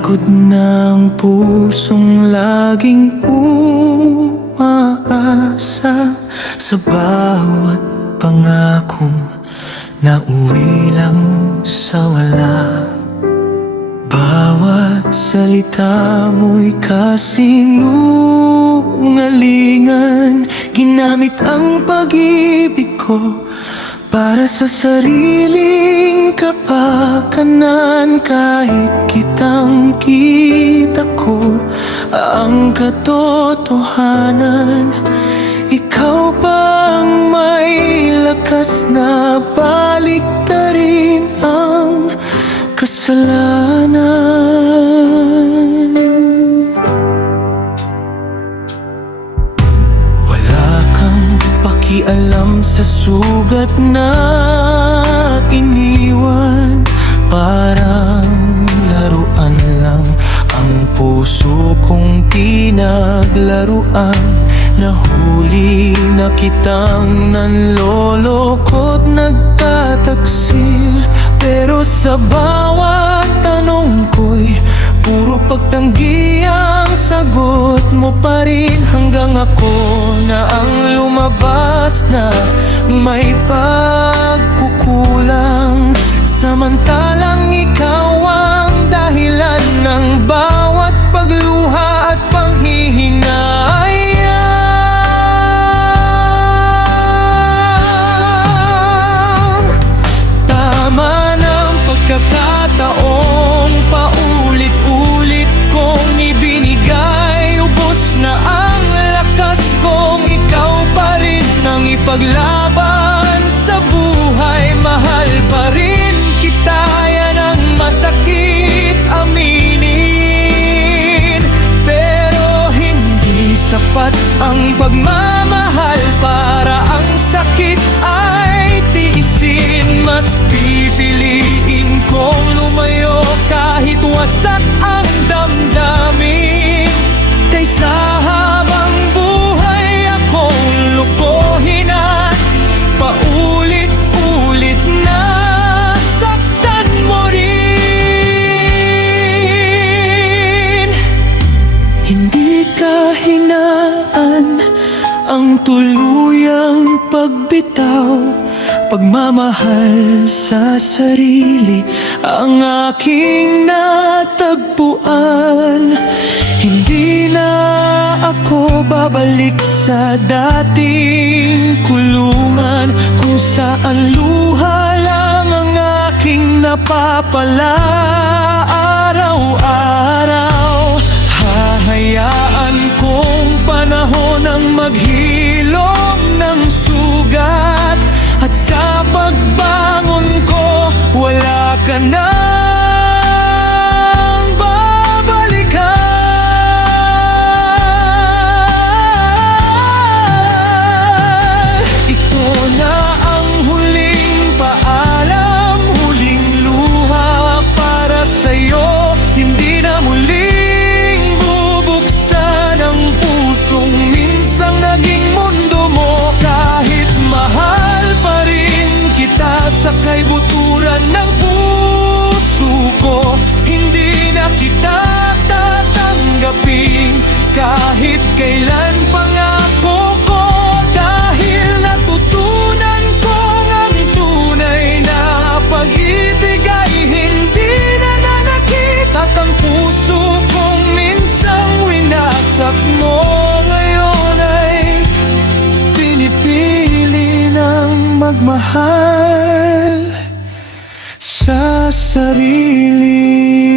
Pagod ng pusong laging umaasa sa bawat pangakong nauwi lang sa wala. Bawat salita mo'y kasinungalingan. Ginamit ang pag-ibig ko para sa sariling kapakanan. Kahit kitang-kita ko ang katotohanan, ikaw bang may lakas na baliktarin ang kasalanan? Wala kang pakialam sa sugat na iniwan. Parang laruan lang ang puso kong pinaglaruan. Nahuli na kitang nanloloko't nagtataksil, pero sa bawat tanong ko'y puro pagtanggi ang sagot mo pa rin. Hanggang ako na ang lumabas na may pagkukulang, samantalang ikaw ang dahilan ng bawat pagluha at panghihinayang. Tama ng pagkakataong paulit-ulit kong ibinigay. Ubos na ang lakas kong ikaw pa rin ang ipaglaban sa buhay. Mahal pa rin kita, yan ang masakit aminin. Pero hindi sapat ang pagmamahal para ang sakit ay tiisin. Mas pipiliin kong lumayo kahit wasak ang damdamin, kaysa habang buhay akong lukohin at paulit-ulit na saktan mo rin. Hindi kahinaan ang tuluyang pagbitaw, pagmamahal sa sarili ang aking natagpuan. Hindi na ako babalik sa dating kulungan, kung saan luha lang ang aking napapala araw-araw. Hahayaan kong panahon ang maghilom ng sugat, at sa pagbangon ko wala ka nang babalikan. Ito na ang huling paalam, huling luha para sa'yo. Hindi na muling bubuksan ang pusong minsang naging mundo mo. Kahit mahal pa rin kita sa kaibuturan ng puso ko, hindi na kita tatanggapin kahit kailan. Pangako ko, dahil natutunan kong ang tunay na pag-ibig ay hindi na nanakit. At ang puso kong minsang winasak mo, ngayon ay pinipili ng magmahal sa sarili.